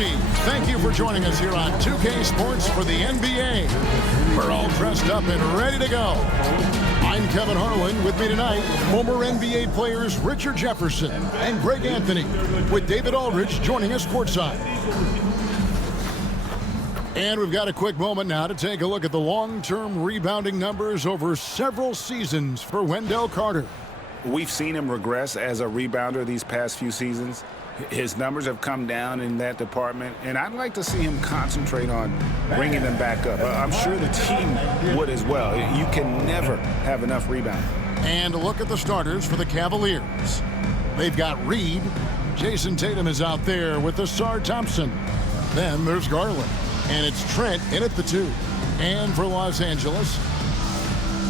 Eve. Thank you for joining us here on 2K Sports for the NBA. We're all dressed up and ready to go. I'm Kevin Harlan. With me tonight, former NBA players Richard Jefferson and Greg Anthony, with David Aldridge joining us courtside. And we've got a quick moment now to take a look at the long-term rebounding numbers over several seasons for Wendell Carter. We've seen him regress as a rebounder these past few seasons. His numbers have come down in that department, and I'd like to see him concentrate on bringing them back up. I'm sure the team would as well. You can never have enough rebounding. And a look at the starters for the Cavaliers. They've got Reed. Jason Tatum is out there with Asar Thompson. Then there's Garland. And it's Trent in at the 2. And for Los Angeles,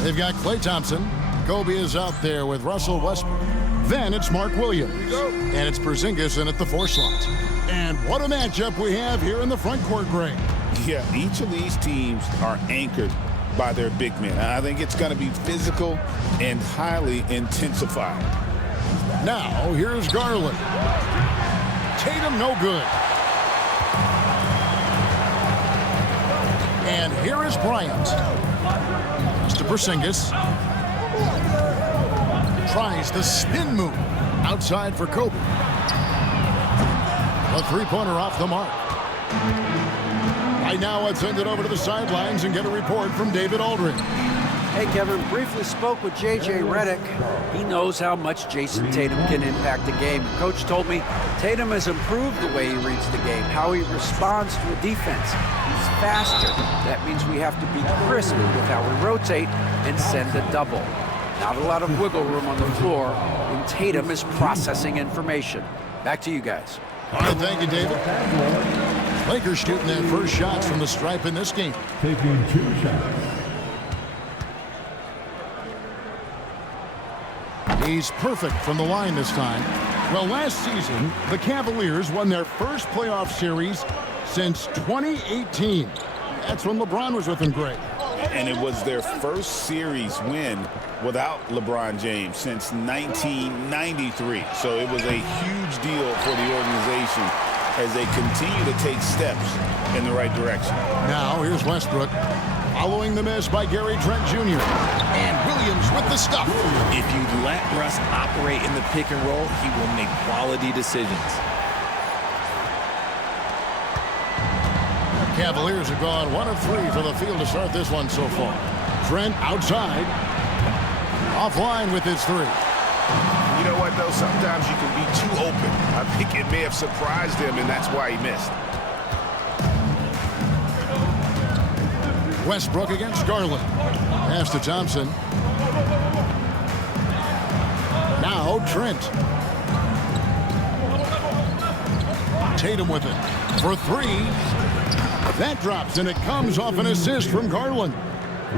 they've got Klay Thompson. Kobe is out there with Russell Westbrook. Then it's Mark Williams. And it's Porzingis in at the 4 slot. And what a matchup we have here in the front court, Greg. Yeah, each of these teams are anchored by their big men. I think it's going to be physical and highly intensified. Now, here's Garland. Tatum, no good. And here is Bryant. To Porzingis. Tries the spin move. Outside for Kobe. A three-pointer off the mark. Right now, let's send it over to the sidelines and get a report from David Aldridge. Hey, Kevin, briefly spoke with J.J. Redick. He knows how much Jason Tatum can impact the game. Coach told me Tatum has improved the way he reads the game, how he responds to a defense. He's faster. That means we have to be crisp with how we rotate and send a double. Not a lot of wiggle room on the floor when Tatum is processing information. Back to you guys. All right, thank you, David. Lakers shooting their first shots from the stripe in this game. Taking 2 shots. He's perfect from the line this time. Well, last season, the Cavaliers won their first playoff series since 2018. That's when LeBron was with them, Greg. And it was their first series win without LeBron James since 1993. So it was a huge deal for the organization as they continue to take steps in the right direction. Now, here's Westbrook. Following the miss by Gary Trent Jr. And Williams with the stuff. If you let Russ operate in the pick and roll, he will make quality decisions. Cavaliers have gone 1 of 3 for the field to start this one so far. Trent outside. Offline with his 3. You know what, though? Sometimes you can be too open. I think it may have surprised him, and that's why he missed. Westbrook against Garland. Pass to Thompson. Now Trent. Tatum with it. For 3. That drops, and it comes off an assist from Garland.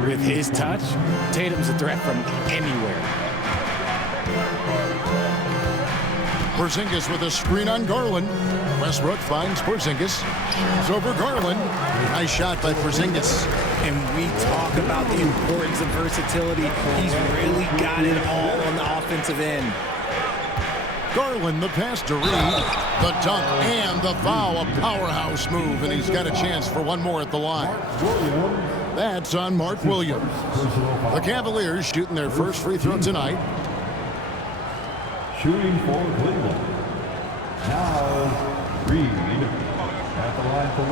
With his touch, Tatum's a threat from anywhere. Porzingis with a screen on Garland. Westbrook finds Porzingis. It's over Garland. Nice shot by Porzingis. And we talk about the importance of versatility. He's really got it all on the offensive end. Garland, the pass to Reed. The dunk and the foul. A powerhouse move, and he's got a chance for one more at the line. That's on Mark Williams. The Cavaliers shooting their first free throw tonight. Shooting for Cleveland. Now, Reed at the line for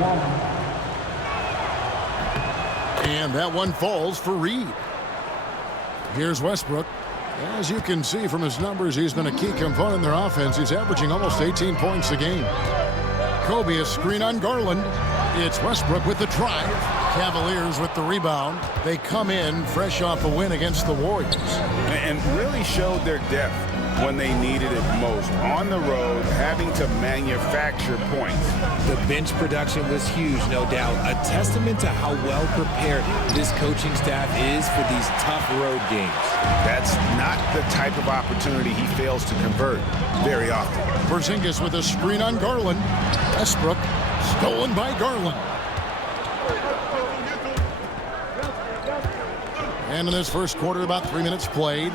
1. And that one falls for Reed. Here's Westbrook. As you can see from his numbers, he's been a key component in their offense. He's averaging almost 18 points a game. Kobe, a screen on Garland. It's Westbrook with the try. Cavaliers with the rebound. They come in fresh off a win against the Warriors. And really showed their depth when they needed it most. On the road, having to manufacture points. The bench production was huge, no doubt. A testament to how well prepared this coaching staff is for these tough road games. That's not the type of opportunity he fails to convert very often. Porzingis with a screen on Garland. Westbrook stolen by Garland. And in this first quarter, about 3 minutes played.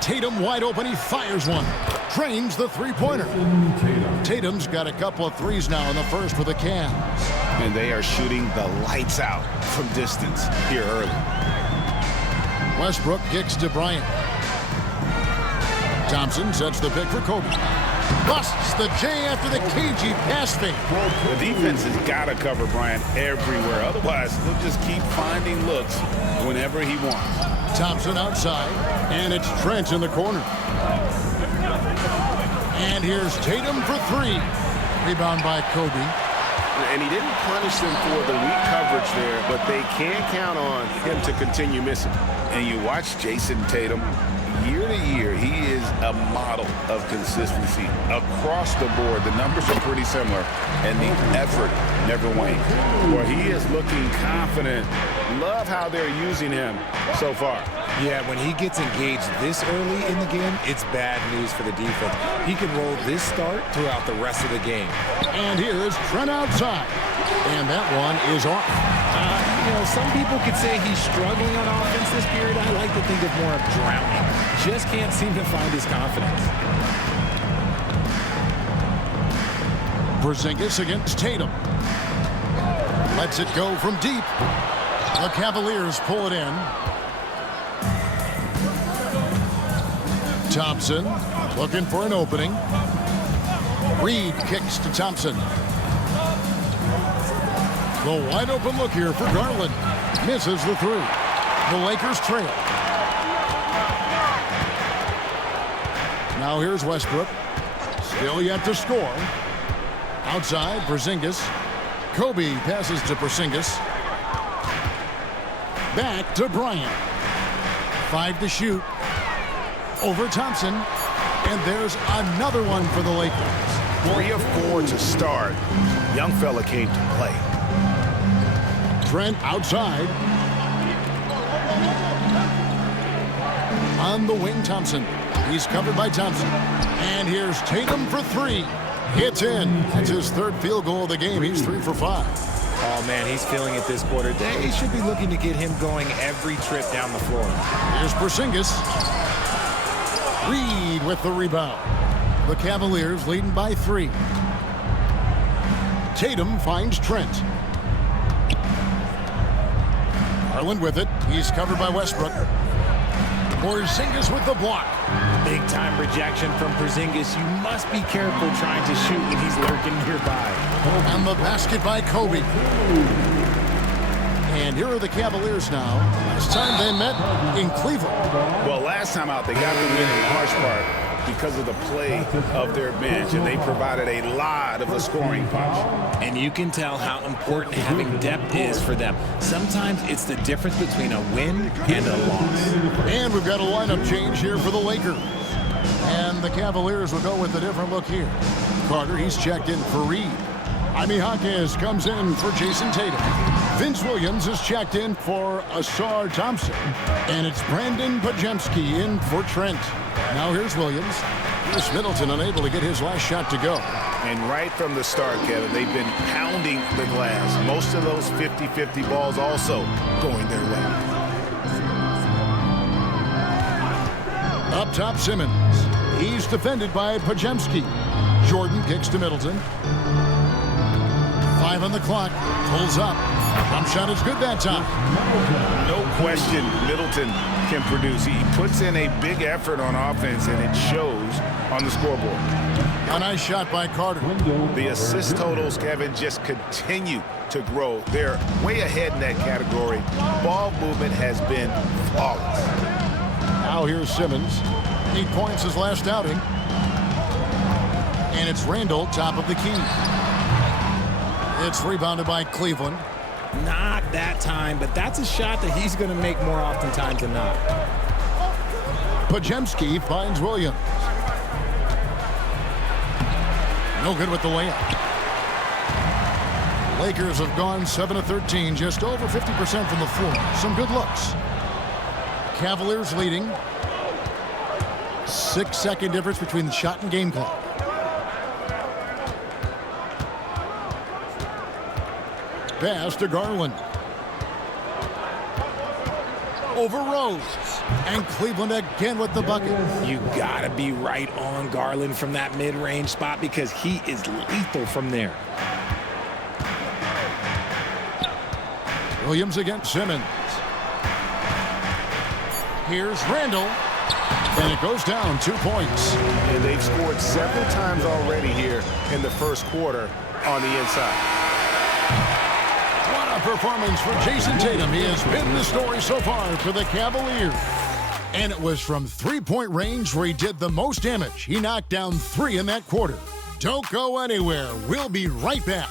Tatum wide open. He fires one. drains the three-pointer. Tatum's got a couple of threes now in the first for the Cavs. And they are shooting the lights out from distance here early. Westbrook kicks to Bryant. Thompson sets the pick for Kobe. Busts the J after the cagey pass fake. The defense has got to cover Bryant everywhere. Otherwise, he'll just keep finding looks whenever he wants. Thompson outside, and it's Trent in the corner. And here's Tatum for three. Rebound by Kobe. And he didn't punish them for the weak coverage there, but they can count on him to continue missing. And you watch Jason Tatum, year to year, he is a model of consistency across the board. The numbers are pretty similar, and the effort never wanes. Well, he is looking confident. Love how they're using him so far. Yeah, when he gets engaged this early in the game, it's bad news for the defense. He can roll this start throughout the rest of the game. And here is Trent outside. And that one is off. Some people could say he's struggling on offense this period. I like to think of more of drowning. Just can't seem to find his confidence. Porzingis against Tatum. Lets it go from deep. The Cavaliers pull it in. Thompson looking for an opening. Reed kicks to Thompson. The wide open look here for Garland. Misses the three. The Lakers trail. Now here's Westbrook. Still yet to score. Outside, Porzingis. Kobe passes to Porzingis. Back to Bryant. 5 to shoot. Over Thompson. And there's another one for the Lakers. 3 of 4 to start. Young fella came to play. Trent outside. On the wing, Thompson. He's covered by Thompson. And here's Tatum for three. It's in. It's his third field goal of the game. He's 3 for 5. Oh, man, he's feeling it this quarter. They should be looking to get him going every trip down the floor. Here's Porzingis. Reed with the rebound. The Cavaliers leading by 3. Tatum finds Trent. Garland with it. He's covered by Westbrook. Porzingis with the block. Big-time rejection from Porzingis. You must be careful trying to shoot when he's lurking nearby. And the basket by Kobe. And here are the Cavaliers now. Last time they met in Cleveland. Well, last time out, they got the win in large part because of the play of their bench, and they provided a lot of the scoring punch. And you can tell how important having depth is for them. Sometimes it's the difference between a win and a loss. And we've got a lineup change here for the Lakers. And the Cavaliers will go with a different look here. Carter, he's checked in for Reed. Jaime Jaquez comes in for Jason Tatum. Vince Williams is checked in for Asar Thompson. And it's Brandon Podziemski in for Trent. Now here's Williams. Chris Middleton unable to get his last shot to go. And right from the start, Kevin, they've been pounding the glass. Most of those 50-50 balls also going their way. Up top, Simmons. He's defended by Podziemski. Jordan kicks to Middleton. 5 on the clock. Pulls up. Jump shot is good that time. No question, Middleton can produce. He puts in a big effort on offense, and it shows on the scoreboard. A nice shot by Carter. The assist totals, Kevin, just continue to grow. They're way ahead in that category. Ball movement has been flawless. Now here's Simmons. 8 points his last outing. And it's Randall, top of the key. It's rebounded by Cleveland. Not that time, but that's a shot that he's going to make more oftentimes than not. Podziemski finds Williams. No good with the layup. Lakers have gone 7 of 13, just over 50% from the floor. Some good looks. Cavaliers leading. 6-second difference between the shot and game clock. Pass to Garland. over Rose. And Cleveland again with the bucket. You gotta be right on Garland from that mid-range spot because he is lethal from there. Williams against Simmons. Here's Randall. And it goes down 2 points. And they've scored several times already here in the first quarter on the inside. What a performance for Jason Tatum. He has been the story so far for the Cavaliers. And it was from three-point range where he did the most damage. He knocked down 3 in that quarter. Don't go anywhere. We'll be right back.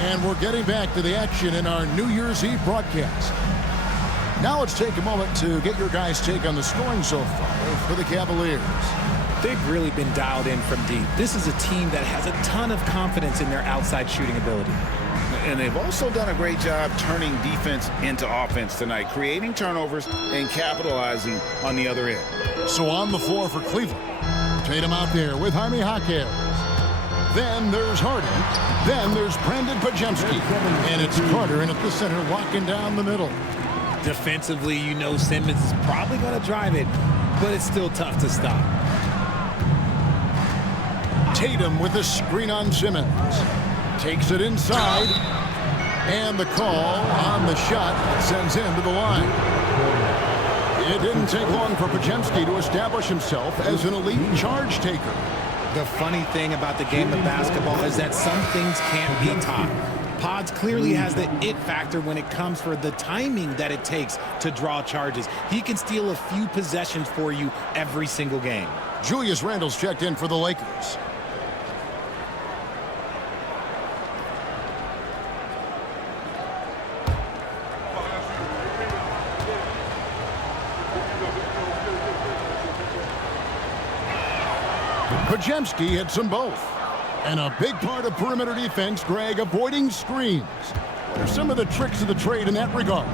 And we're getting back to the action in our New Year's Eve broadcast. Now let's take a moment to get your guys' take on the scoring so far for the Cavaliers. They've really been dialed in from deep. This is a team that has a ton of confidence in their outside shooting ability. And they've also done a great job turning defense into offense tonight, creating turnovers and capitalizing on the other end. So on the floor for Cleveland, Tatum out there with Jaime Jaquez. Then there's Harden. Then there's Brandon Pajemski. And it's Carter in at the center, locking down the middle. Defensively, you know Simmons is probably going to drive it, but it's still tough to stop. Tatum with a screen on Simmons. Takes it inside. And the call on the shot sends him to the line. It didn't take long for Pajemski to establish himself as an elite charge taker. The funny thing about the game of basketball is that some things can't be taught. Pods clearly has the it factor when it comes for the timing that it takes to draw charges. He can steal a few possessions for you every single game. Julius Randle's checked in for the Lakers. Pajemski hits them both. And a big part of perimeter defense, Greg, avoiding screens. What are some of the tricks of the trade in that regard?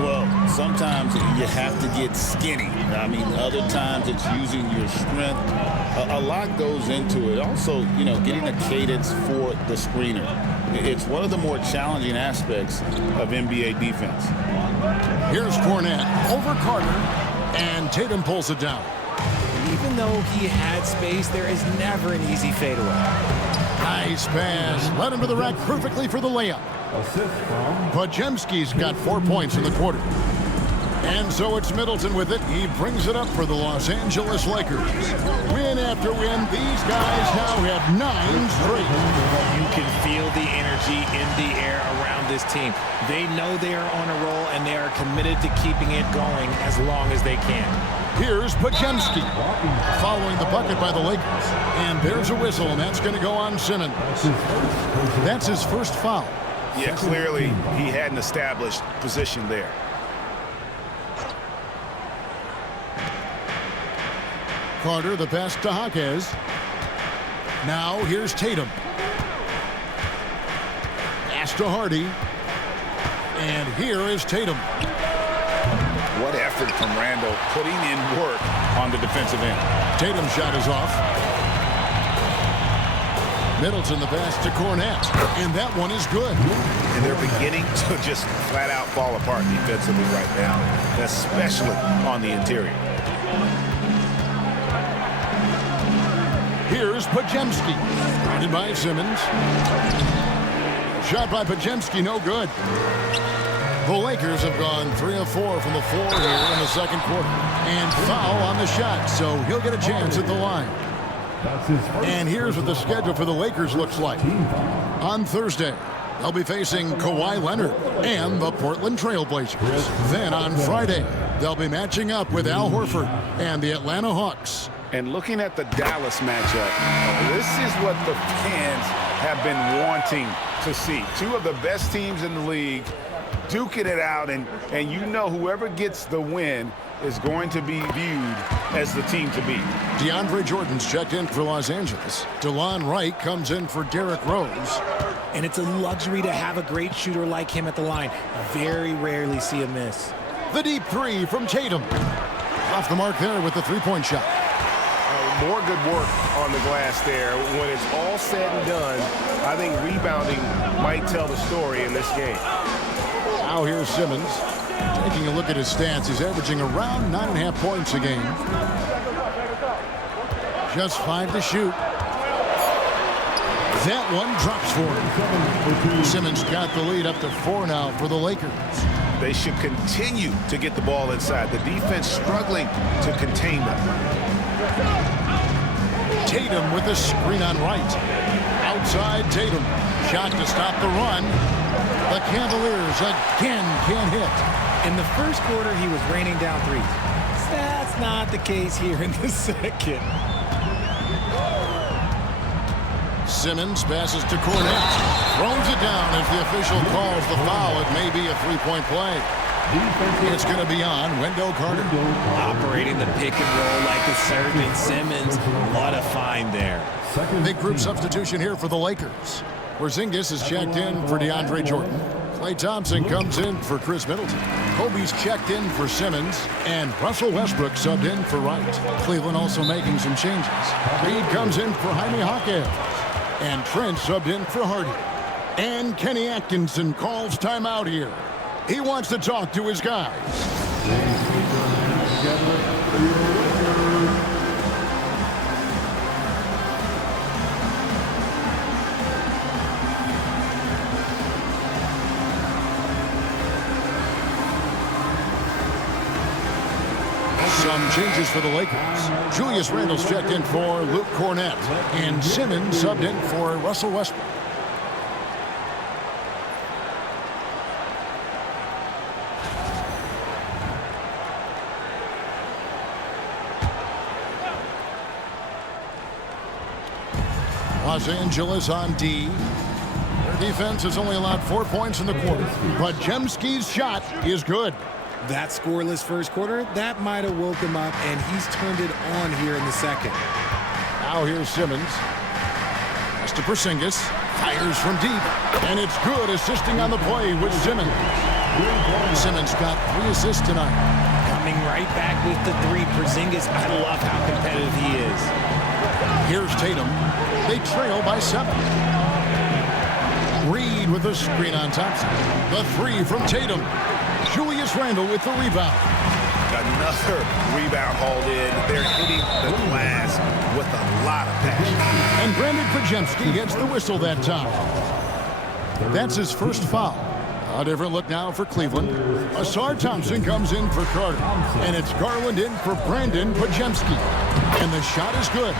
Well, sometimes you have to get skinny. I mean, other times it's using your strength. A lot goes into it. Also, you know, getting a cadence for the screener. It's one of the more challenging aspects of NBA defense. Here's Fournette over Carter, and Tatum pulls it down. Even though he had space, there is never an easy fadeaway. Nice pass. Led him to the rack perfectly for the layup. Assist from Pajemski's got 4 points in the quarter. And so it's Middleton with it. He brings it up for the Los Angeles Lakers. Win after win, these guys now have 9 straight. You can feel the energy in the air around this team. They know they are on a roll, and they are committed to keeping it going as long as they can. Here's Pajemski following the bucket by the Lakers. And there's a whistle, and that's going to go on Simmons. That's his first foul. Yeah, clearly he hadn't established position there. Carter, the pass to Jaquez. Now here's Tatum. Pass to Hardy. And here is Tatum. What effort from Randall putting in work on the defensive end. Tatum's shot is off. Middleton the pass to Fournette. And that one is good. And they're beginning to just flat out fall apart defensively right now, especially on the interior. Here's Pajemski. Guarded by Simmons. Shot by Pajemski, no good. The Lakers have gone 3 of 4 from the floor here in the second quarter. And foul on the shot, so he'll get a chance at the line. And here's what the schedule for the Lakers looks like. On Thursday, they'll be facing Kawhi Leonard and the Portland Trailblazers. Then on Friday, they'll be matching up with Al Horford and the Atlanta Hawks. And looking at the Dallas matchup, this is what the fans have been wanting to see. Two of the best teams in the league duking it out, and you know whoever gets the win is going to be viewed as the team to beat. DeAndre Jordan's checked in for Los Angeles. DeLon Wright comes in for Derrick Rose. And it's a luxury to have a great shooter like him at the line. Very rarely see a miss. The deep three from Tatum. Off the mark there with the three-point shot. More good work on the glass there. When it's all said and done, I think rebounding might tell the story in this game. Now here's Simmons. Taking a look at his stats, he's averaging around 9.5 points a game. Just 5 to shoot. That one drops for him. Simmons got the lead up to 4 now for the Lakers. They should continue to get the ball inside. The defense struggling to contain them. Tatum with the screen on right. Outside Tatum. Shot to stop the run. The Cavaliers again can't hit. In the first quarter, he was raining down threes. That's not the case here in the second. Simmons passes to Cornette. Throws it down as the official calls the foul. It may be a three-point play. It's going to be on Wendell Carter. Operating the pick and roll like a servant. Simmons, what a find there. Big group substitution here for the Lakers. Porzingis is checked in for DeAndre Jordan. Klay Thompson comes in for Chris Middleton. Kobe's checked in for Simmons. And Russell Westbrook subbed in for Wright. Cleveland also making some changes. Reed comes in for Jaime Jaquez. And Trent subbed in for Hardy. And Kenny Atkinson calls timeout here. He wants to talk to his guys. Some changes for the Lakers. Julius Randle's checked in for Luke Cornette. And Simmons subbed in for Russell Westbrook. Los Angeles on D. Their defense has only allowed 4 points in the quarter. But Jemski's shot is good. That scoreless first quarter, that might have woke him up, and he's turned it on here in the second. Now here's Simmons. Pass to Porzingis. Fires from deep. And it's good, assisting on the play with Simmons. Simmons got 3 assists tonight. Coming right back with the 3. Porzingis, I love how competitive he is. Here's Tatum. They trail by 7. Reed with a screen on Thompson. The 3 from Tatum. Julius Randle with the rebound. Another rebound hauled in. They're hitting the glass with a lot of passion. And Brandon Podziemski gets the whistle that time. That's his first foul. A different look now for Cleveland. Asar Thompson comes in for Carter. And it's Garland in for Brandon Podziemski. And the shot is good.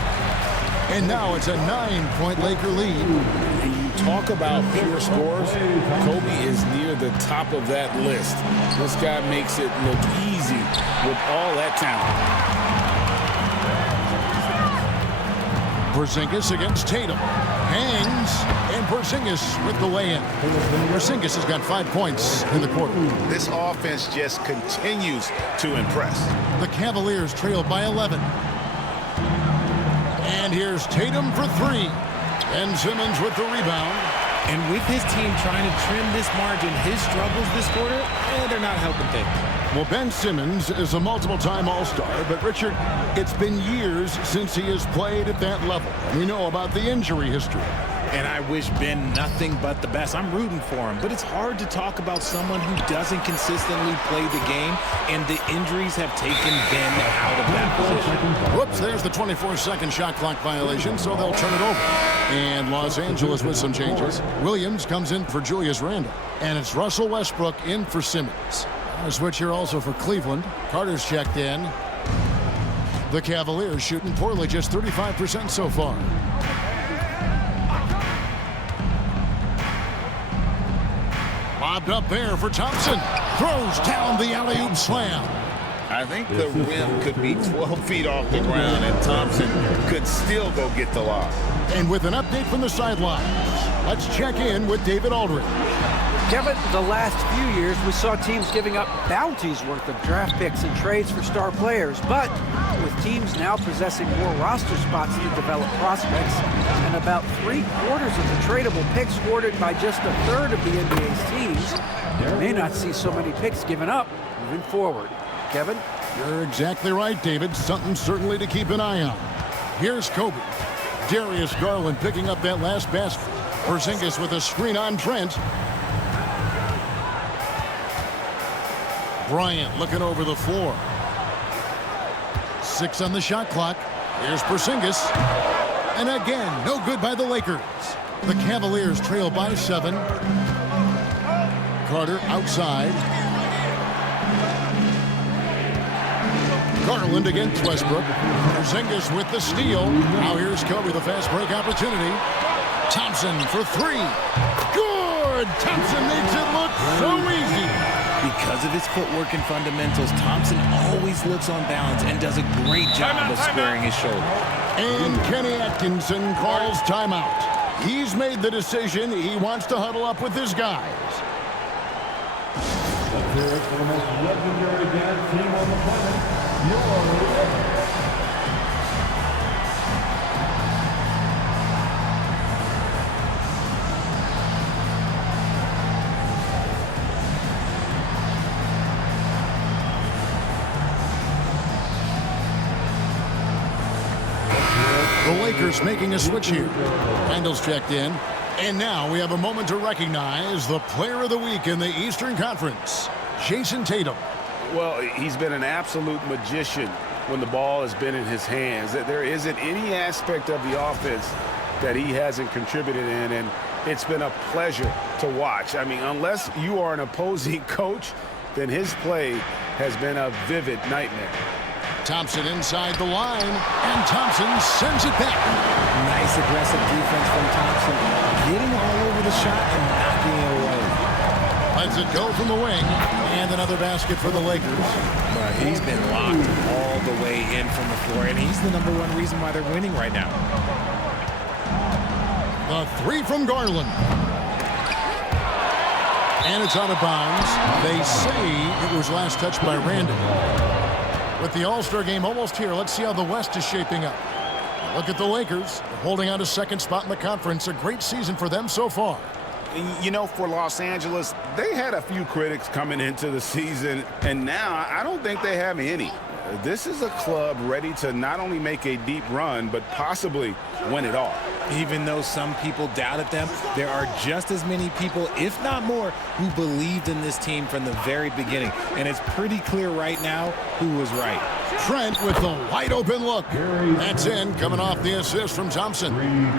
And now it's a 9-point Laker lead. Talk about pure scores. Kobe is near the top of that list. This guy makes it look easy with all that talent. Porzingis against Tatum. Hangs. And Porzingis with the lay-in. Porzingis has got 5 points in the quarter. This offense just continues to impress. The Cavaliers trail by 11. And here's Tatum for 3. And Simmons with the rebound. And with his team trying to trim this margin, his struggles this quarter, they're not helping things. Well, Ben Simmons is a multiple-time All-Star, but Richard, it's been years since he has played at that level. We know about the injury history. And I wish Ben nothing but the best. I'm rooting for him, but it's hard to talk about someone who doesn't consistently play the game, and the injuries have taken Ben out of that position. Whoops, there's the 24-second shot clock violation, so they'll turn it over. And Los Angeles with some changes. Williams comes in for Julius Randle, and it's Russell Westbrook in for Simmons. A switch here also for Cleveland. Carter's checked in. The Cavaliers shooting poorly, just 35% so far. Lobbed up there for Thompson. Throws down the alley-oop slam. I think the rim could be 12 feet off the ground, and Thompson could still go get the lob. And with an update from the sidelines, let's check in with David Aldridge. Kevin, the last few years, we saw teams giving up bounties worth of draft picks and trades for star players. But with teams now possessing more roster spots to develop prospects and about 3/4 of the tradable picks awarded by just a third of the NBA's teams, we may not see so many picks given up moving forward. Kevin? You're exactly right, David. Something certainly to keep an eye on. Here's Kobe. Darius Garland picking up that last basket. Porzingis with a screen on Trent. Bryant looking over the floor. 6 on the shot clock. Here's Porzingis. And again, no good by the Lakers. The Cavaliers trail by 7. Carter outside. Garland against Westbrook. Porzingis with the steal. Now here's Kobe, the fast break opportunity. Thompson for 3. Good! Thompson makes it look so easy. Because of his footwork and fundamentals, Thompson always looks on balance and does a great job of squaring his shoulder. And Kenny Atkinson calls timeout. He's made the decision. He wants to huddle up with his guys. Let's hear it for the most legendary dance team on the planet, your The Lakers making a switch here. Randall's checked in. And now we have a moment to recognize the player of the week in the Eastern Conference, Jason Tatum. Well, he's been an absolute magician when the ball has been in his hands. There isn't any aspect of the offense that he hasn't contributed in, and it's been a pleasure to watch. I mean, unless you are an opposing coach, then his play has been a vivid nightmare. Thompson inside the line, and Thompson sends it back. Nice aggressive defense from Thompson, getting all over the shot and knocking it away. Lets it go from the wing, and another basket for the Lakers. He's been locked all the way in from the floor, and he's the #1 reason why they're winning right now. The 3 from Garland. And it's out of bounds. They say it was last touched by Randall. With the All-Star game almost here, let's see how the West is shaping up. Look at the Lakers. They're holding on to second spot in the conference. A great season for them so far. You know, for Los Angeles, they had a few critics coming into the season, and now I don't think they have any. This is a club ready to not only make a deep run, but possibly win it all. Even though some people doubted them, there are just as many people, if not more, who believed in this team from the very beginning. And it's pretty clear right now who was right. Trent with the wide open look. That's in, coming off the assist from Thompson.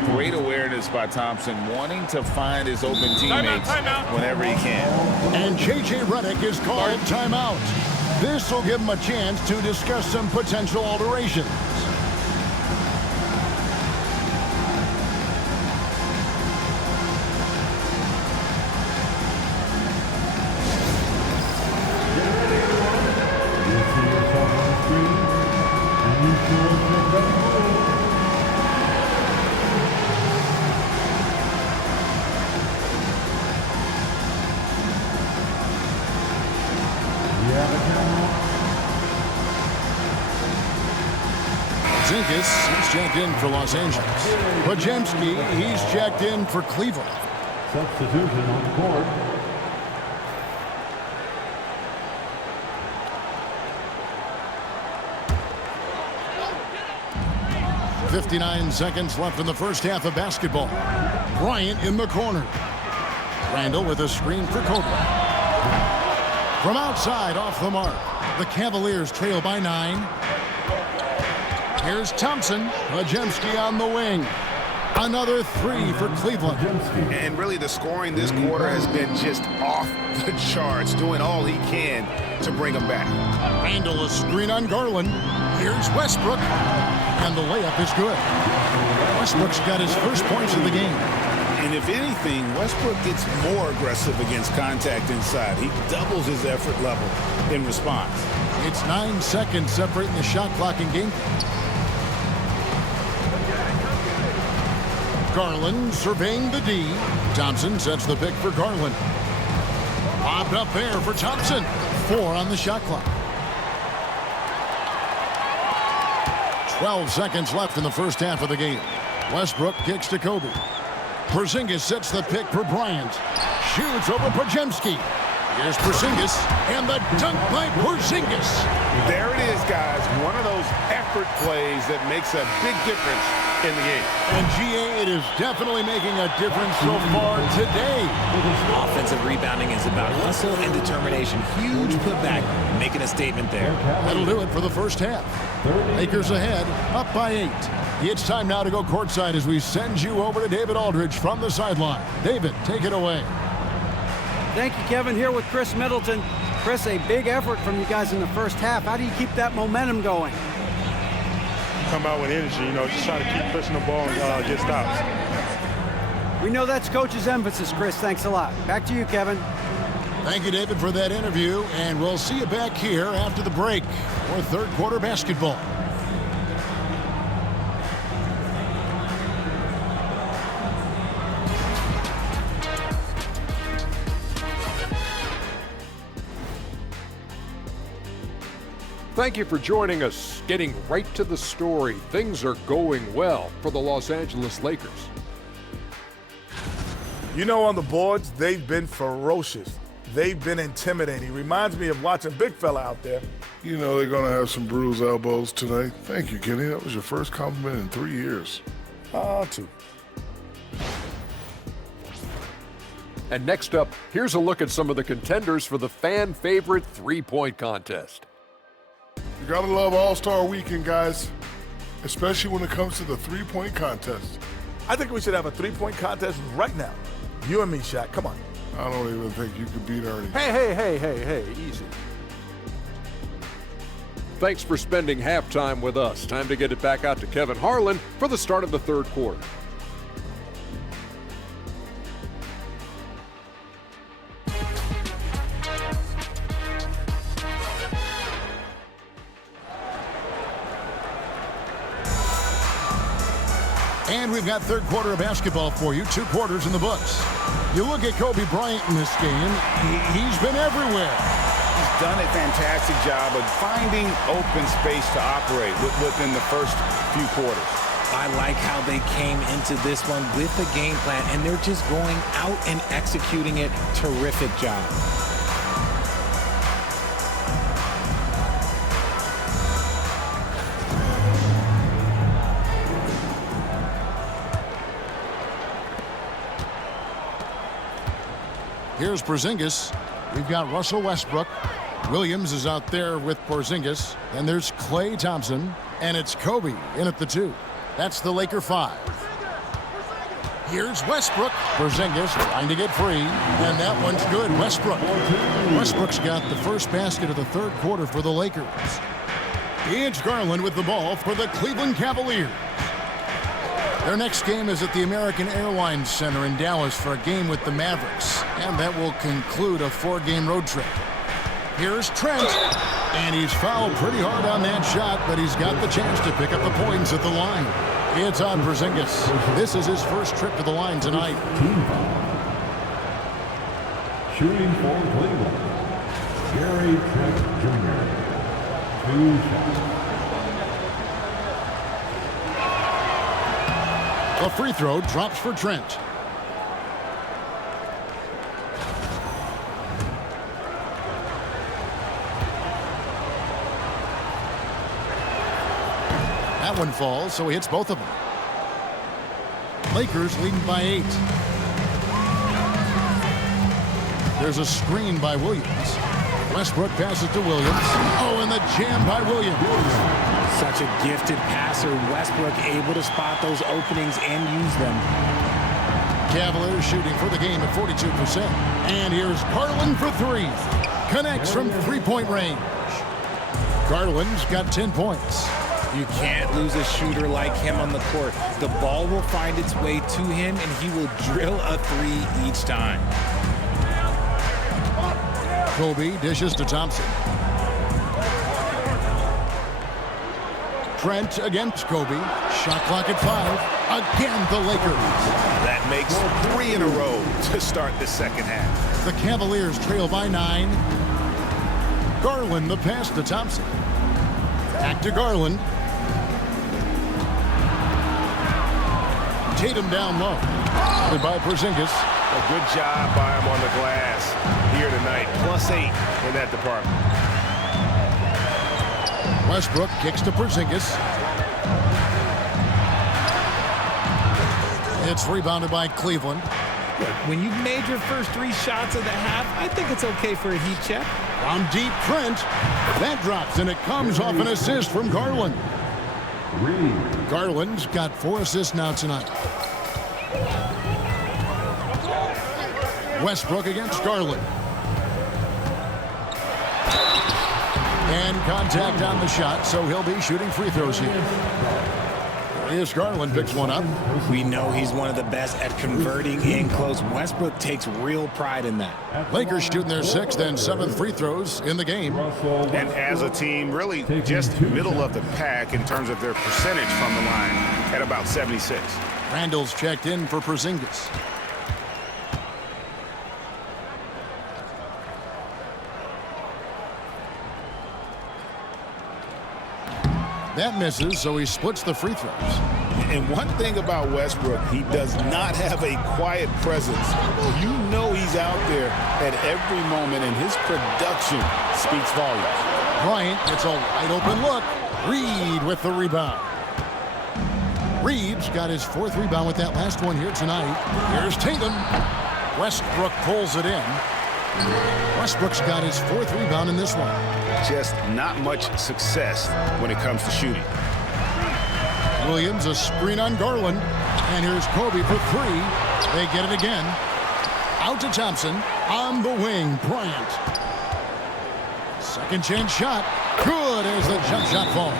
Great awareness by Thompson, wanting to find his open teammates whenever he can. And J.J. Redick is called timeout. This will give him a chance to discuss some potential alterations. He's checked in for Los Angeles. Podziemski, he's checked in for Cleveland. substitution on the court. 59 seconds left in the first half of basketball. Bryant in the corner. Randall with a screen for Kobe. From outside, off the mark. The Cavaliers trail by 9. Here's Thompson. Podziemski on the wing. Another 3 for Cleveland. And really the scoring this quarter has been just off the charts, doing all he can to bring them back. Randall a screen on Garland. Here's Westbrook. And the layup is good. Westbrook's got his first points of the game. And if anything, Westbrook gets more aggressive against contact inside. He doubles his effort level in response. It's 9 seconds separating the shot clock and game. Garland surveying the D. Thompson sets the pick for Garland. Popped up there for Thompson. 4 on the shot clock. 12 seconds left in the first half of the game. Westbrook kicks to Kobe. Porzingis sets the pick for Bryant. Shoots over Podziemski. Here's Porzingis, and the dunk by Porzingis. There it is, guys. One of those effort plays that makes a big difference in the game. And GA, it is definitely making a difference so far today. Offensive rebounding is about hustle and determination. Huge putback, making a statement there. That'll do it for the first half. Lakers ahead, up by 8. It's time now to go courtside as we send you over to David Aldridge from the sideline. David, take it away. Thank you, Kevin. Here with Chris Middleton. Chris, a big effort from you guys in the first half. How do you keep that momentum going? Come out with energy, just try to keep pushing the ball and get stops. We know that's Coach's emphasis, Chris. Thanks a lot. Back to you, Kevin. Thank you, David, for that interview, and we'll see you back here after the break for third quarter basketball. Thank you for joining us. Getting right to the story, things are going well for the Los Angeles Lakers. On the boards, they've been ferocious. They've been intimidating. Reminds me of watching big fella out there. They're going to have some bruised elbows tonight. Thank you, Kenny. That was your first compliment in 3 years. Two. And next up, here's a look at some of the contenders for the fan-favorite three-point contest. You got to love All-Star Weekend, guys, especially when it comes to the three-point contest. I think we should have a three-point contest right now. You and me, Shaq. Come on. I don't even think you could beat Ernie. Hey, easy. Thanks for spending halftime with us. Time to get it back out to Kevin Harlan for the start of the third quarter. And we've got third quarter of basketball for you, 2 quarters in the books. You look at Kobe Bryant in this game, he's been everywhere. He's done a fantastic job of finding open space to operate within the first few quarters. I like how they came into this one with a game plan, and they're just going out and executing it. Terrific job. Here's Porzingis. We've got Russell Westbrook. Williams is out there with Porzingis. And there's Klay Thompson. And it's Kobe in at the 2. That's the Laker 5. Here's Westbrook. Porzingis trying to get free. And that one's good. Westbrook's got the first basket of the third quarter for the Lakers. It's Garland with the ball for the Cleveland Cavaliers. Their next game is at the American Airlines Center in Dallas for a game with the Mavericks, and that will conclude a 4-game road trip. Here's Trent, and he's fouled pretty hard on that shot, but he's got the chance to pick up the points at the line. It's on Porzingis. This is his first trip to the line tonight. Shooting for Cleveland, Gary Trent Jr. 2 shots. A free throw drops for Trent. That one falls, so he hits both of them. Lakers leading by 8. There's a screen by Williams. Westbrook passes to Williams. Oh, and the jam by Williams. Such a gifted passer. Westbrook able to spot those openings and use them. Cavaliers shooting for the game at 42%. And here's Garland for 3. Connects from three-point range. Garland's got 10 points. You can't lose a shooter like him on the court. The ball will find its way to him, and he will drill a 3 each time. Kobe dishes to Thompson. Trent against Kobe. Shot clock at 5. Again, the Lakers. That makes 3 in a row to start the second half. The Cavaliers trail by 9. Garland the pass to Thompson. Back to Garland. Tatum down low. By Porzingis. A good job by him on the glass. He here tonight, +8 in that department. Westbrook kicks to Porzingis. It's rebounded by Cleveland. When you've made your first 3 shots of the half, I think it's okay for a heat check. From deep, Trent. That drops, and it comes off an assist from Garland. Garland's got 4 assists now tonight. Westbrook against Garland. And contact on the shot, so he'll be shooting free throws here. Here's Garland, picks one up. We know he's one of the best at converting in close. Westbrook takes real pride in that. Lakers shooting their 6th and 7th free throws in the game. And as a team, really just middle of the pack in terms of their percentage from the line at about 76. Randall's checked in for Porzingis. That misses, so he splits the free throws. And one thing about Westbrook, he does not have a quiet presence. You know he's out there at every moment, and his production speaks volumes. Bryant gets a wide open look. Reed with the rebound. Reed's got his 4th rebound with that last one here tonight. Here's Tatum. Westbrook pulls it in. Westbrook's got his 4th rebound in this one. Just not much success when it comes to shooting. Williams, a screen on Garland. And here's Kobe for 3. They get it again. Out to Thompson. On the wing, Bryant. Second chance shot. Good as the jump shot falls.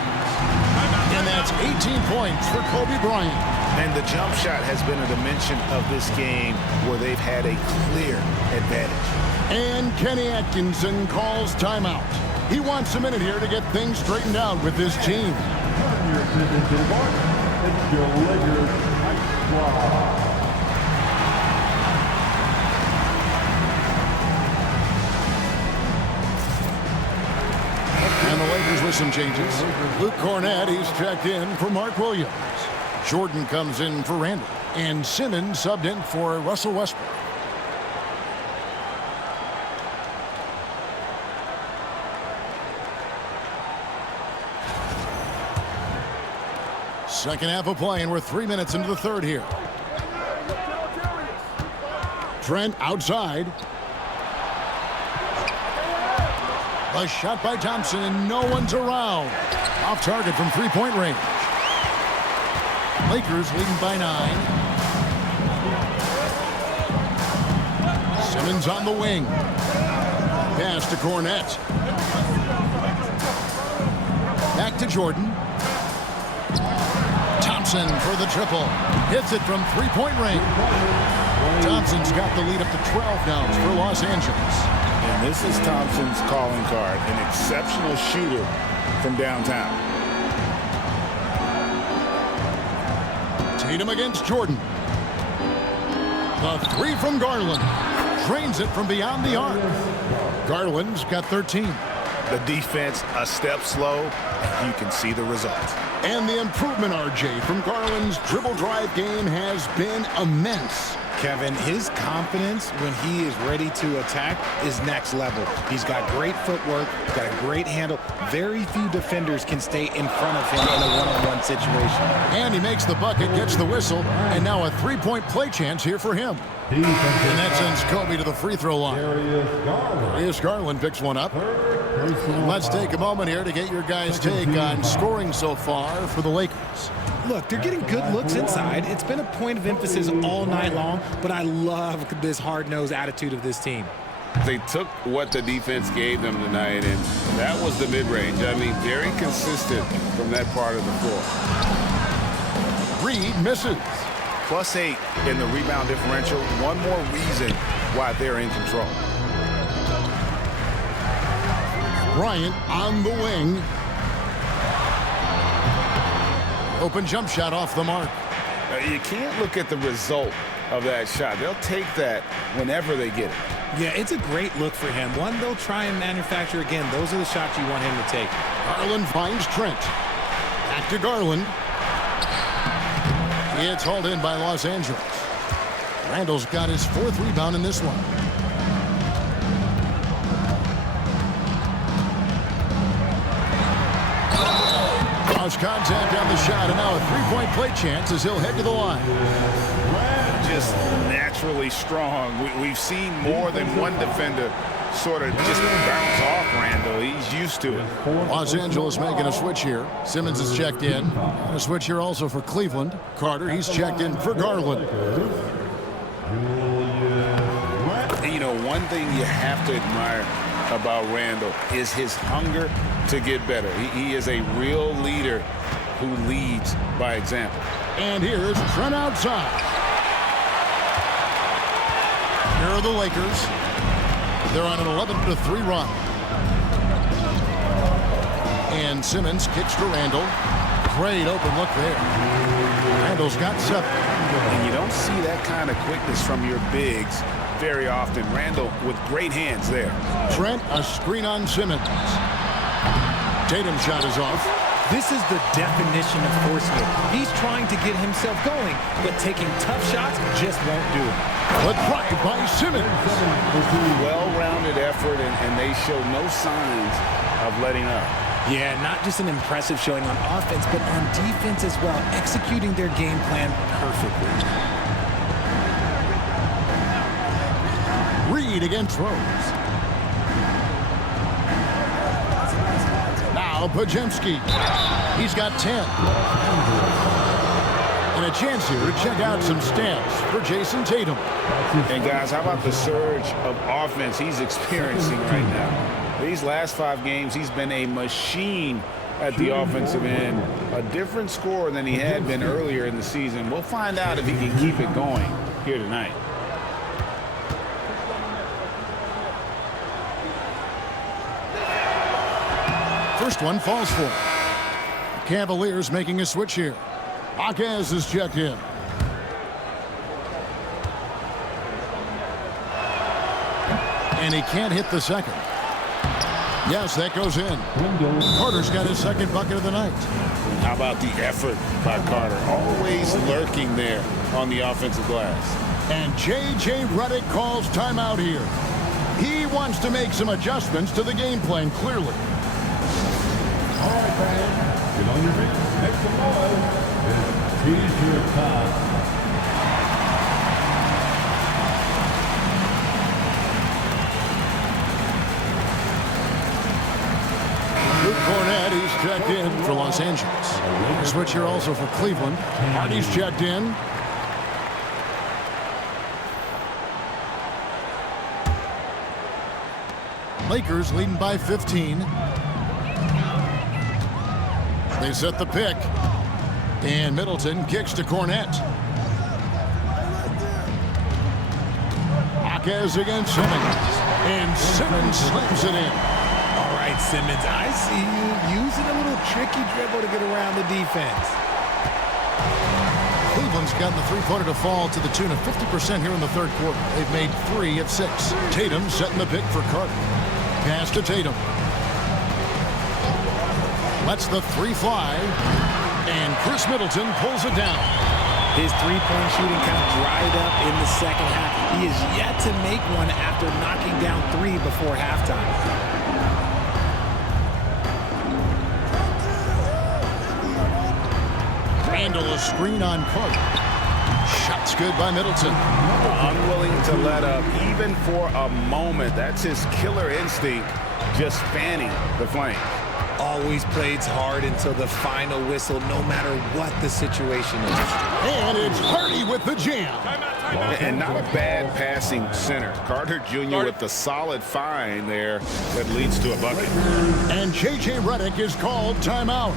And that's 18 points for Kobe Bryant. And the jump shot has been a dimension of this game where they've had a clear advantage. And Kenny Atkinson calls timeout. He wants a minute here to get things straightened out with his team. Turn your attention to the bar. It's your Lakers Night Squad. And the Lakers with some changes. Luke Cornett, he's checked in for Mark Williams. Jordan comes in for Randall. And Simmons subbed in for Russell Westbrook. Second half of play, and we're 3 minutes into the third here. Trent outside. A shot by Thompson, and no one's around. Off target from three-point range. Lakers leading by 9. Simmons on the wing. Pass to Cornett. Back to Jordan. Thompson for the triple. Hits it from three-point range. Thompson's got the lead up to 12 now for Los Angeles. And this is Thompson's calling card, an exceptional shooter from downtown. Tatum against Jordan. The 3 from Garland. Drains it from beyond the arc. Garland's got 13. The defense a step slow, and you can see the results. And the improvement, RJ, from Garland's dribble drive game has been immense. Kevin, his confidence when he is ready to attack is next level. He's got great footwork, got a great handle. Very few defenders can stay in front of him in a one-on-one situation. And he makes the bucket, gets the whistle, and now a three-point play chance here for him. And that sends Kobe to the free throw line. Darius Garland picks one up. Let's take a moment here to get your guys' take on scoring so far for the Lakers. Look, they're getting good looks inside. It's been a point of emphasis all night long, but I love this hard-nosed attitude of this team. They took what the defense gave them tonight, and that was the mid-range. I mean, very consistent from that part of the floor. Reed misses. +8 in the rebound differential. One more reason why they're in control. Bryant on the wing. Open jump shot off the mark. You can't look at the result of that shot. They'll take that whenever they get it. Yeah, it's a great look for him. One they'll try and manufacture again. Those are the shots you want him to take. Garland finds Trent. Back to Garland. It's hauled in by Los Angeles. Randall's got his 4th rebound in this one. Lost contact on the shot, and now a three-point play chance as he'll head to the line. Just naturally strong. We've seen more than one defender sort of just bounce off Randall. He's used to it. Los Angeles making a switch here. Simmons is checked in. And a switch here also for Cleveland. Carter, he's checked in for Garland. You know, one thing you have to admire about Randall is his hunger to get better. He is a real leader who leads by example. And here's Trent outside. Here are the Lakers. They're on an 11-3 run. And Simmons kicks to Randall. Great open look there. Randall's got 7. And you don't see that kind of quickness from your bigs very often. Randall with great hands there. Trent, a screen on Simmons. Tatum's shot is off. This is the definition of forcing it. He's trying to get himself going, but taking tough shots just won't do it. The drive by Simmons. Well-rounded effort, and they show no signs of letting up. Yeah, not just an impressive showing on offense, but on defense as well, executing their game plan perfectly. Reed against Rose. Now Pajemski. He's got 10. And a chance here to check out some stats for Jason Tatum. And guys, how about the surge of offense he's experiencing right now? These last 5 games, he's been a machine at the offensive end. A different scorer than he had been earlier in the season. We'll find out if he can keep it going here tonight. First one falls for him. Cavaliers making a switch here. Jaquez is checked in. And he can't hit the second. Yes, that goes in. Carter's got his second bucket of the night. How about the effort by Carter? Always lurking there on the offensive glass. And J.J. Redick calls timeout here. He wants to make some adjustments to the game plan, clearly. All right, fans, get on your feet, make some noise. It's your time. Luke Cornett, he's checked in for Los Angeles. A switch here also for Cleveland. Hardy's checked in. Lakers leading by 15. They set the pick. And Middleton kicks to Cornett. Jaquez against Simmons. And Simmons slams it in. All right, Simmons, I see you using a little tricky dribble to get around the defense. Cleveland's gotten the three-pointer to fall to the tune of 50% here in the third quarter. They've made 3 of 6. Tatum setting the pick for Carter. Pass to Tatum. Lets the 3 fly. And Chris Middleton pulls it down. His three-point shooting kind of dried up in the second half. He is yet to make one after knocking down 3 before halftime. Randall, a screen on Carter. Shots good by Middleton. Unwilling to let up even for a moment. That's his killer instinct, just fanning the flame. Always plays hard until the final whistle, no matter what the situation is. And it's Hardy with the jam. And not a bad passing center. Carter Jr. with the solid find there that leads to a bucket. And J.J. Redick is called timeout.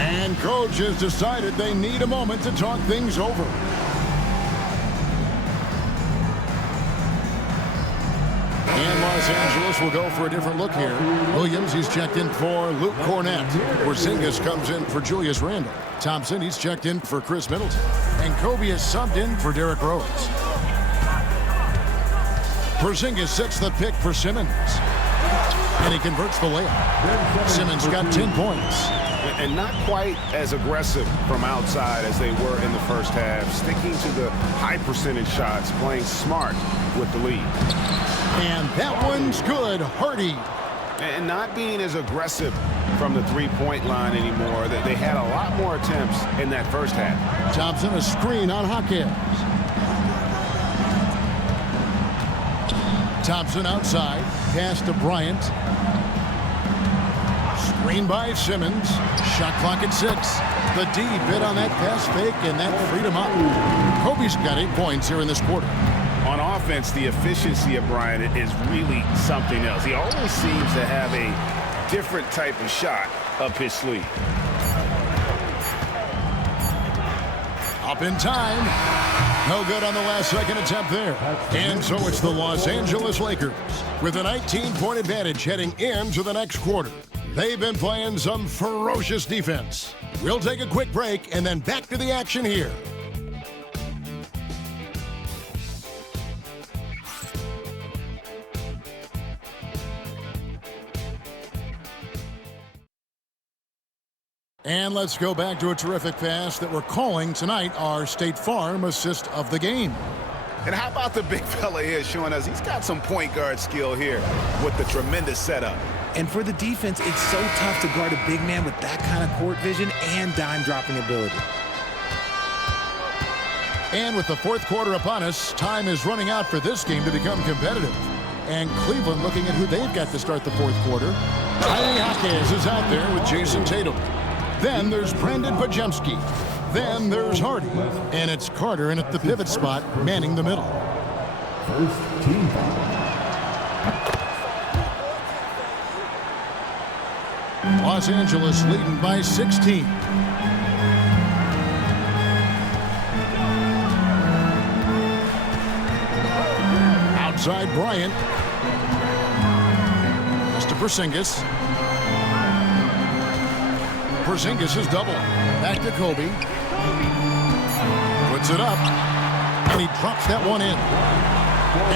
And coach has decided they need a moment to talk things over. And Los Angeles will go for a different look here. Williams, he's checked in for Luke Cornett. Porzingis comes in for Julius Randle. Thompson, he's checked in for Chris Middleton. And Kobe is subbed in for Derrick Rose. Porzingis sets the pick for Simmons. And he converts the layup. Simmons got 10 points. And not quite as aggressive from outside as they were in the first half. Sticking to the high percentage shots, playing smart with the lead. And that one's good. Hardy. and not being as aggressive from the three-point line anymore. They had a lot more attempts in that first half. Thompson, a screen on Jaquez. Thompson outside, pass to Bryant. Screen by Simmons. Shot clock at 6. The D bit on that pass fake, and that freed him up. Kobe's got 8 points here in this quarter. On offense, the efficiency of Bryant is really something else. He always seems to have a different type of shot up his sleeve. Up in time. No good on the last second attempt there. And so it's the Los Angeles Lakers with a 19-point advantage heading into the next quarter. They've been playing some ferocious defense. We'll take a quick break and then back to the action here. And let's go back to a terrific pass that we're calling tonight our State Farm assist of the game. And how about the big fella here showing us he's got some point guard skill here with the tremendous setup. And for the defense, it's so tough to guard a big man with that kind of court vision and dime-dropping ability. And with the fourth quarter upon us, time is running out for this game to become competitive. And Cleveland looking at who they've got to start the fourth quarter. Jaquez is out there with Jason Tatum. Then there's Brandon Pajemski. Then there's Hardy. And it's Carter in at the pivot spot, manning the middle. First team foul. Los Angeles leading by 16. Outside Bryant. Mr. Porzingis. Porzingis is double. Back to Kobe. Puts it up. And he drops that one in.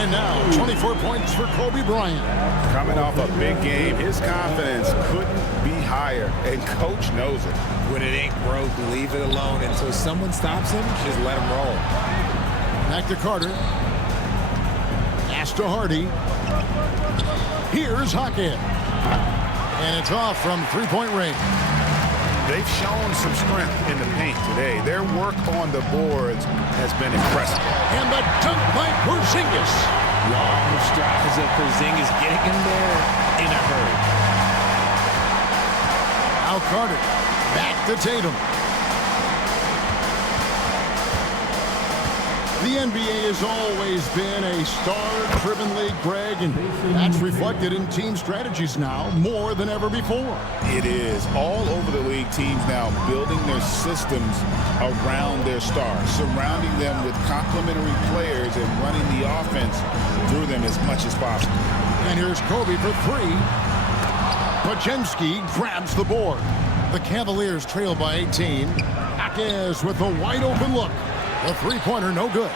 And now 24 points for Kobe Bryant. Coming off a big game, his confidence couldn't be higher, and coach knows it. When it ain't broke, leave it alone until someone stops him. Just let him roll. Back to Carter. Pass to Hardy. Here's Jaquez. And it's off from three-point range. They've shown some strength in the paint today. Their work on the boards has been impressive. And the dunk by Porzingis. Long strides of Porzingis getting him there in a hurry. Now Carter. Back to Tatum. The NBA has always been a star-driven league, Greg, and that's reflected in team strategies now more than ever before. It is. All over the league, teams now building their systems around their stars, surrounding them with complementary players and running the offense through them as much as possible. And here's Kobe for three. Pajemski grabs the board. The Cavaliers trail by 18. Jaquez with a wide-open look. The three-pointer no good.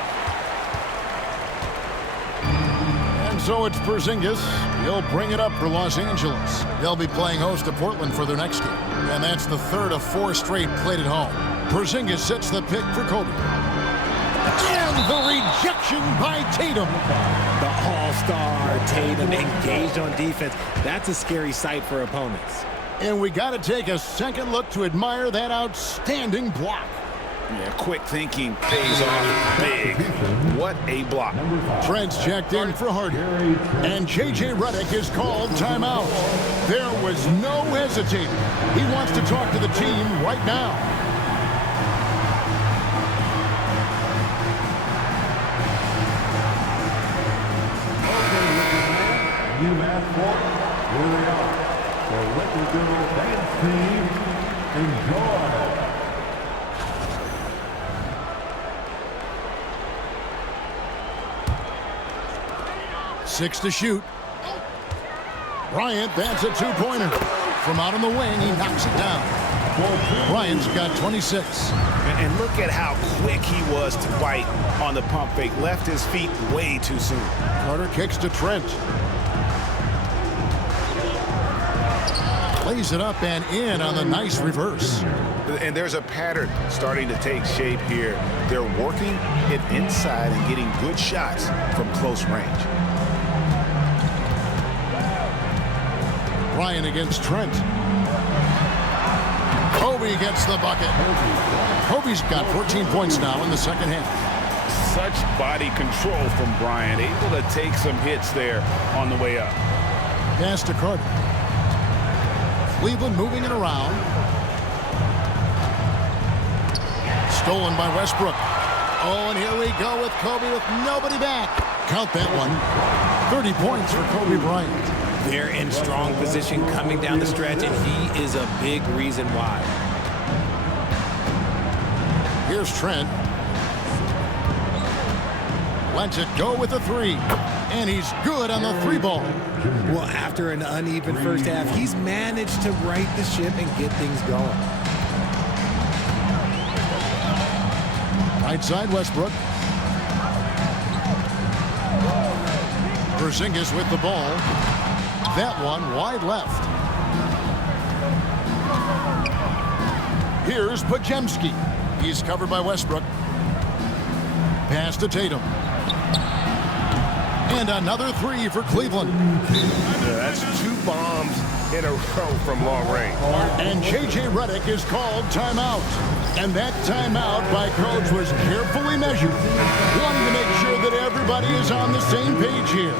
And so it's Porzingis. He'll bring it up for Los Angeles. They'll be playing host to Portland for their next game. And that's the third of 4 straight played at home. Porzingis sets the pick for Kobe. And the rejection by Tatum. The all-star Tatum engaged on defense. That's a scary sight for opponents. And we got to take a second look to admire that outstanding block. Yeah, quick thinking pays off big. What a block. Trent's checked in for Hardy. And J.J. Redick is called timeout. There was no hesitating. He wants to talk to the team right now. Okay, you asked for it. Here they are. The Lakers girls dance team. Enjoy. 6 to shoot. Bryant, that's a two-pointer. From out on the wing, he knocks it down. Bryant's got 26. And look at how quick he was to bite on the pump fake. Left his feet way too soon. Carter kicks to Trent. Lays it up and in on the nice reverse. And there's a pattern starting to take shape here. They're working it inside and getting good shots from close range. Bryant against Trent. Kobe gets the bucket. Kobe's got 14 points now in the second half. Such body control from Bryant, able to take some hits there on the way up. Pass to Carter. Cleveland moving it around. Stolen by Westbrook. Oh, and here we go with Kobe with nobody back. Count that one. 30 points for Kobe Bryant. They're in strong position coming down the stretch, and he is a big reason why. Here's Trent. Lets it go with a three. And he's good on the three ball. Well, after an uneven first half, he's managed to right the ship and get things going. Right side, Westbrook. Porzingis with the ball. That one wide left. Here's Podziemski. He's covered by Westbrook. Pass to Tatum. And another three for Cleveland. That's 2 bombs in a row from long range. And J.J. Redick is called timeout. And that timeout by coach was carefully measured. Wanting to make sure that everybody is on the same page here.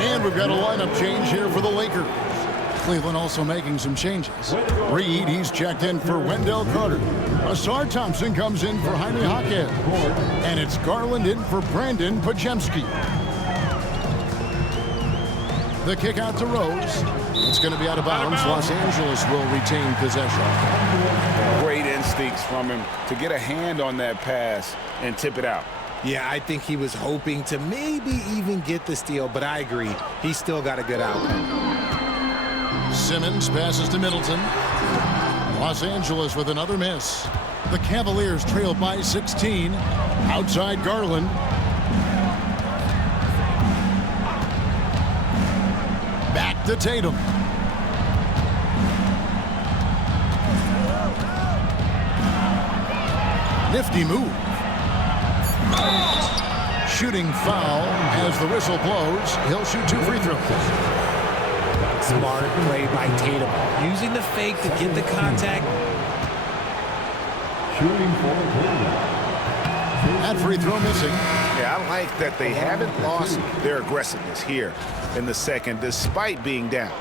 And we've got a lineup change here for the Lakers. Cleveland also making some changes. Reed, he's checked in for Wendell Carter. Asar Thompson comes in for Jaime Jaquez. And it's Garland in for Brandon Podziemski. The kick out to Rose. It's going to be out of bounds. Los Angeles will retain possession. Great instincts from him to get a hand on that pass and tip it out. Yeah, I think he was hoping to maybe even get the steal, but I agree. He's still got a good outcome. Simmons passes to Middleton. Los Angeles with another miss. The Cavaliers trail by 16. Outside Garland. Back to Tatum. Nifty move. Shooting foul as the whistle blows. He'll shoot 2 free throws. Smart play by Tatum. Using the fake to get the contact. Shooting for Tatum. That free throw missing. Yeah, I like that they haven't lost their aggressiveness here in the second, despite being down.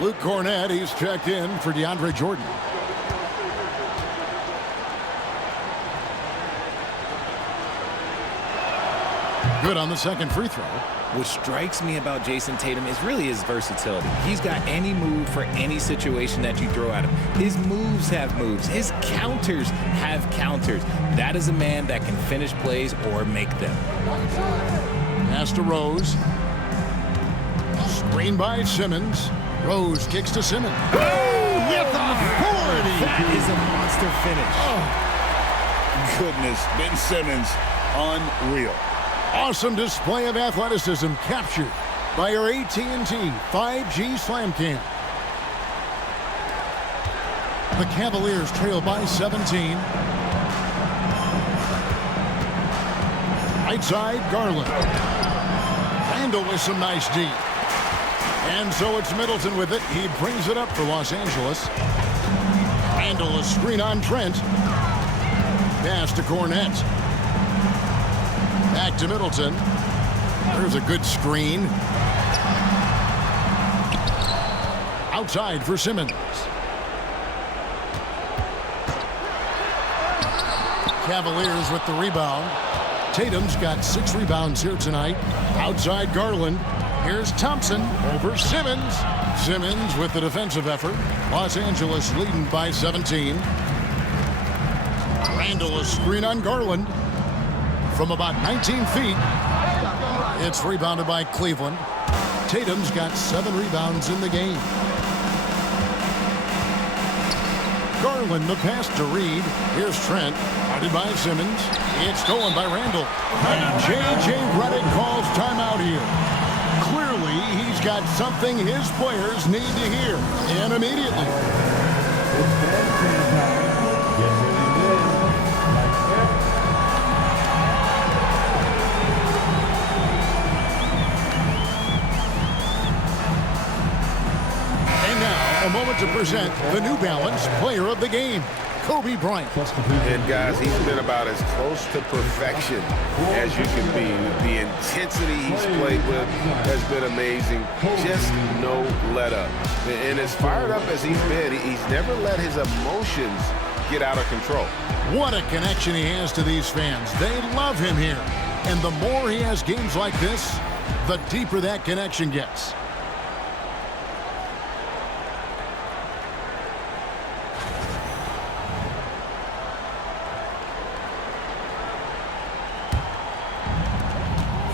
Luke Cornett, he's checked in for DeAndre Jordan. Good on the second free throw. What strikes me about Jason Tatum is really his versatility. He's got any move for any situation that you throw at him. His moves have moves. His counters have counters. That is a man that can finish plays or make them. Pass to Rose. Screen by Simmons. Rose kicks to Simmons. Oh, with authority! That is a monster finish. Oh. Goodness, Ben Simmons, unreal. Awesome display of athleticism captured by our AT&T 5G Slam Cam. The Cavaliers trail by 17. Right side, Garland. Randall with some nice D. And so it's Middleton with it. He brings it up for Los Angeles. Randall, a screen on Trent. Pass to Cornett. Back to Middleton. There's a good screen. Outside for Simmons. Cavaliers with the rebound. Tatum's got 6 rebounds here tonight. Outside Garland. Here's Thompson over Simmons. Simmons with the defensive effort. Los Angeles leading by 17. Randall, a screen on Garland. From about 19 feet. It's rebounded by Cleveland. Tatum's got 7 rebounds in the game. Garland, the pass to Reed. Here's Trent. Guarded by Simmons. It's stolen by Randall. And J.J. Redick calls timeout here. Clearly, he's got something his players need to hear. And immediately. And now, to present the New Balance Player of the Game, Kobe Bryant. And guys, he's been about as close to perfection as you can be. The intensity he's played with has been amazing. Just no let up. And as fired up as he's been, he's never let his emotions get out of control. What a connection he has to these fans. They love him here. And the more he has games like this, the deeper that connection gets.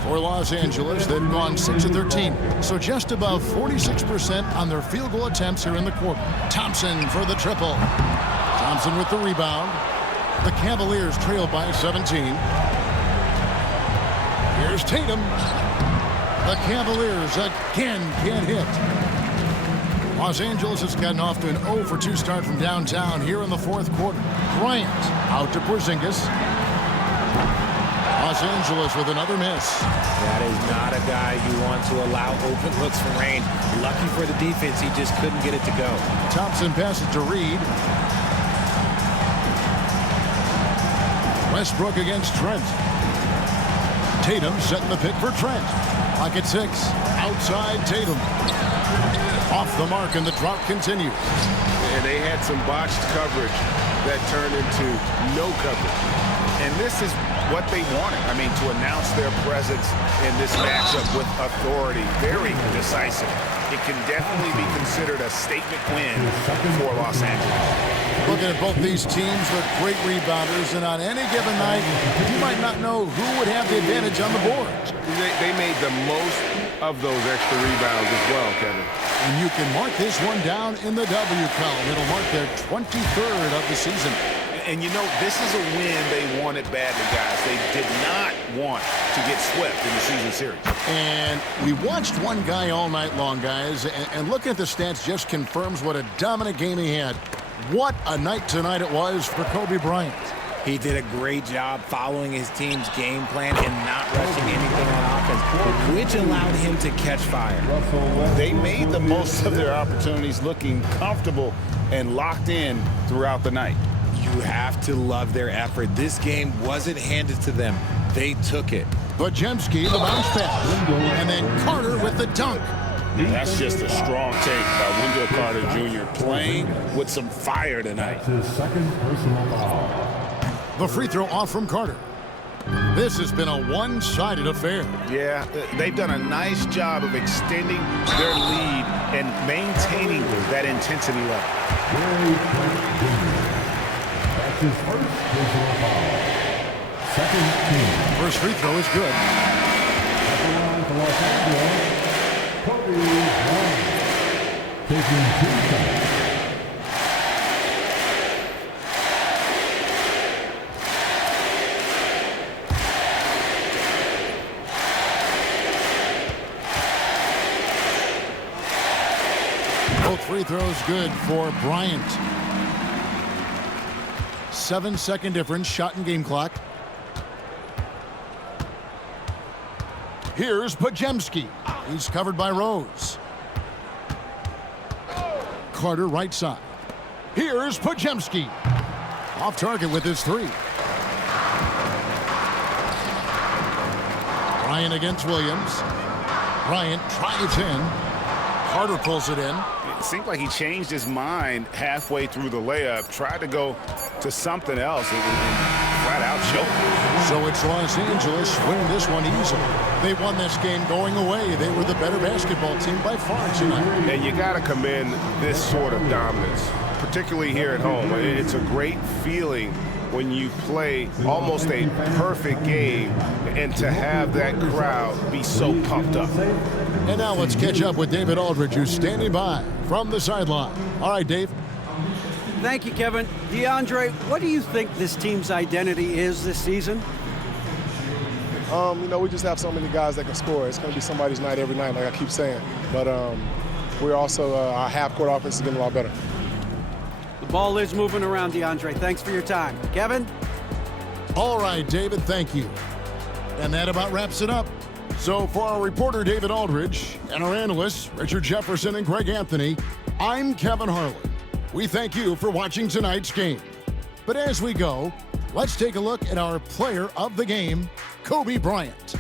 For Los Angeles, they've gone 6 of 13, so just above 46% on their field goal attempts here in the quarter. Thompson for the triple. Thompson with the rebound. The Cavaliers trail by 17. Here's Tatum. The Cavaliers again can't hit. Los Angeles has gotten off to an 0 for 2 start from downtown here in the fourth quarter. Bryant out to Porzingis. Los Angeles with another miss. That is not a guy you want to allow open looks for rain. Lucky for the defense, he just couldn't get it to go. Thompson passes to Reed. Westbrook against Trent. Tatum setting the pick for Trent. Clock at 6. Outside Tatum. Off the mark and the drought continues. And they had some botched coverage that turned into no coverage. And this is what they wanted. I mean, to announce their presence in this matchup with authority. Very decisive. It can definitely be considered a statement win for Los Angeles. Looking at both these teams, they're great rebounders, and on any given night, you might not know who would have the advantage on the boards. They made the most of those extra rebounds as well, Kevin. And you can mark this one down in the W column. It'll mark their 23rd of the season. And you know, this is a win they wanted badly, guys. They did not want to get swept in the season series. And we watched one guy all night long, guys, and looking at the stats just confirms what a dominant game he had. What a night tonight it was for Kobe Bryant. He did a great job following his team's game plan and not rushing anything on offense, which allowed him to catch fire. They made the most of their opportunities, looking comfortable and locked in throughout the night. You have to love their effort. This game wasn't handed to them. They took it. Podziemski, the bounce pass. And then Carter with the dunk. That's just a strong take by Wendell Carter Jr. playing with some fire tonight. His second personal foul. The free throw off from Carter. This has been a one-sided affair. Yeah, they've done a nice job of extending their lead and maintaining that intensity level. That's his first personal foul. Second team. First free throw is good. At the line for Los Angeles, Kobe Bryant, taking 2 shots. Both free throws good for Bryant. 7-second difference, shot and game clock. Here's Podziemski. He's covered by Rose. Carter right side. Here's Podziemski. Off target with his 3. Bryant against Williams. Bryant drives in. Carter pulls it in. It seemed like he changed his mind halfway through the layup, tried to go to something else, and flat out choked. So it's Los Angeles winning this one easily. They won this game going away. They were the better basketball team by far tonight. And you got to commend this sort of dominance, particularly here at home. It's a great feeling when you play almost a perfect game and to have that crowd be so pumped up. And now let's catch up with David Aldridge, who's standing by from the sideline. All right, Dave. Thank you, Kevin. DeAndre, what do you think this team's identity is this season? You know, we just have so many guys that can score. It's going to be somebody's night every night, like I keep saying. But we're also, our half-court offense is getting a lot better. The ball is moving around, DeAndre. Thanks for your time. Kevin? All right, David, thank you. And that about wraps it up. So for our reporter, David Aldridge, and our analysts, Richard Jefferson and Greg Anthony, I'm Kevin Harlan. We thank you for watching tonight's game. But as we go, let's take a look at our player of the game, Kobe Bryant.